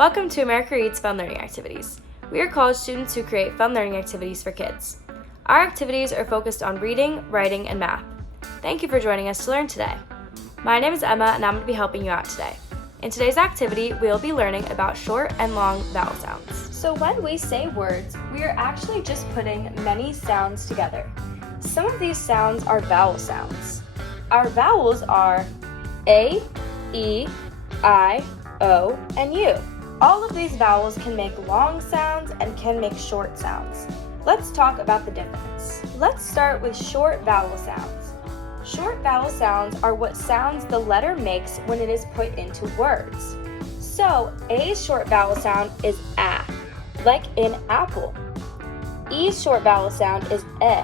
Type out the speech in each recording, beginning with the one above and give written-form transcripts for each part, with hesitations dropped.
Welcome to America Reads Fun Learning Activities. We are college students who create fun learning activities for kids. Our activities are focused on reading, writing, and math. Thank you for joining us to learn today. My name is Emma, and I'm going to be helping you out today. In today's activity, we will be learning about short and long vowel sounds. So when we say words, we are actually just putting many sounds together. Some of these sounds are vowel sounds. Our vowels are A, E, I, O, and U. All of these vowels can make long sounds and can make short sounds. Let's talk about the difference. Let's start with short vowel sounds. Short vowel sounds are what sounds the letter makes when it is put into words. So, A's short vowel sound is A, like in apple. E's short vowel sound is E,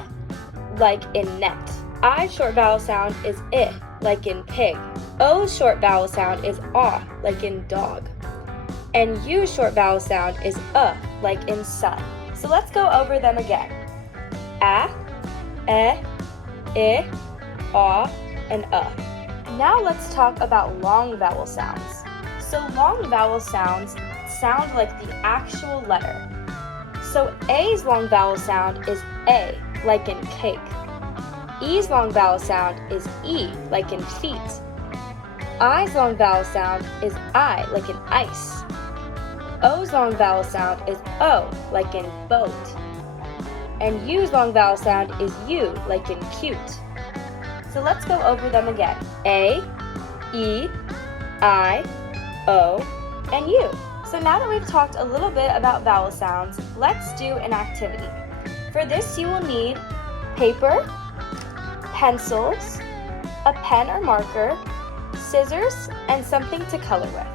like in net. I's short vowel sound is I, like in pig. O's short vowel sound is A, like in dog. And U's short vowel sound is like in sun. So let's go over them again. A, E, I, A, and Now let's talk about long vowel sounds. So long vowel sounds sound like the actual letter. So A's long vowel sound is A, like in cake. E's long vowel sound is E, like in feet. I's long vowel sound is I, like in ice. O's long vowel sound is O, like in boat. And U's long vowel sound is U, like in cute. So let's go over them again. A, E, I, O, and U. So now that we've talked a little bit about vowel sounds, let's do an activity. For this you will need paper, pencils, a pen or marker, scissors, and something to color with.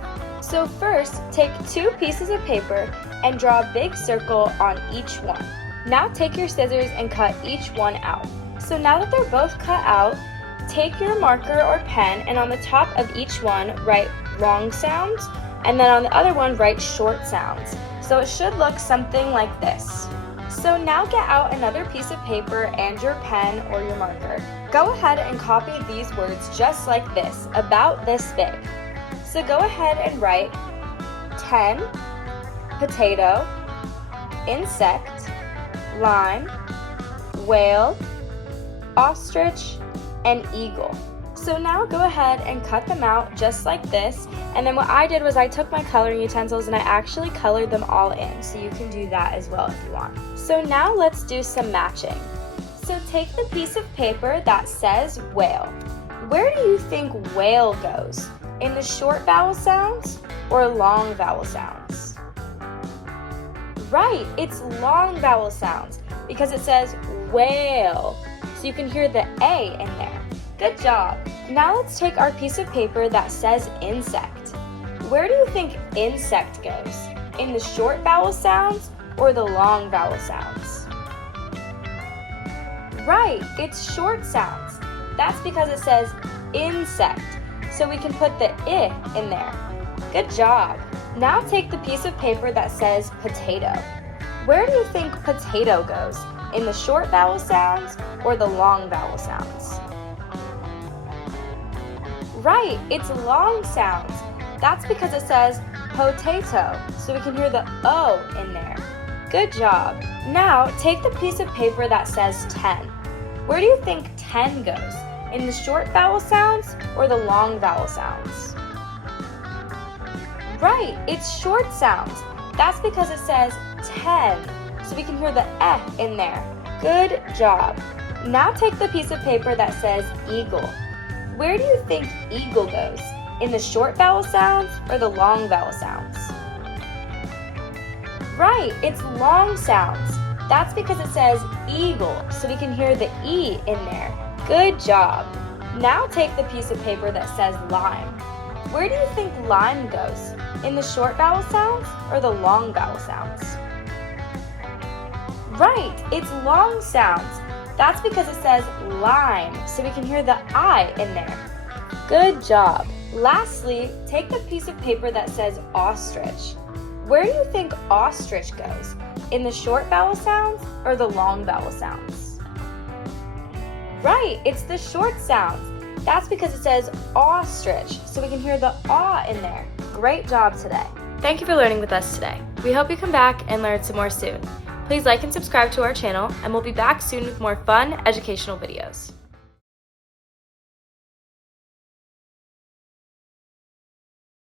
So first, take 2 pieces of paper and draw a big circle on each one. Now take your scissors and cut each one out. So now that they're both cut out, take your marker or pen and on the top of each one write long sounds, and then on the other one write short sounds. So it should look something like this. So now get out another piece of paper and your pen or your marker. Go ahead and copy these words just like this, about this big. So go ahead and write 10, potato, insect, lime, whale, ostrich, and eagle. So now go ahead and cut them out just like this. And then what I did was I took my coloring utensils and I actually colored them all in. So you can do that as well if you want. So now let's do some matching. So take the piece of paper that says whale. Where do you think whale goes? In the short vowel sounds or long vowel sounds? Right, it's long vowel sounds because it says whale. So you can hear the A in there. Good job. Now let's take our piece of paper that says insect. Where do you think insect goes? In the short vowel sounds or the long vowel sounds? Right, it's short sounds. That's because it says insect. So we can put the I in there. Good job. Now take the piece of paper that says potato. Where do you think potato goes? In the short vowel sounds or the long vowel sounds? Right, it's long sounds. That's because it says potato, so we can hear the O in there. Good job. Now take the piece of paper that says 10. Where do you think 10 goes? In the short vowel sounds or the long vowel sounds? Right, it's short sounds. That's because it says 10, so we can hear the E in there. Good job. Now take the piece of paper that says eagle. Where do you think eagle goes? In the short vowel sounds or the long vowel sounds? Right, it's long sounds. That's because it says eagle, so we can hear the E in there. Good job. Now take the piece of paper that says lime. Where do you think lime goes? In the short vowel sounds or the long vowel sounds? Right, it's long sounds. That's because it says lime, so we can hear the I in there. Good job. Lastly, take the piece of paper that says ostrich. Where do you think ostrich goes? In the short vowel sounds or the long vowel sounds? Right, it's the short sounds. That's because it says ostrich, so we can hear the aw in there. Great job today. Thank you for learning with us today. We hope you come back and learn some more soon. Please like and subscribe to our channel, and we'll be back soon with more fun, educational videos.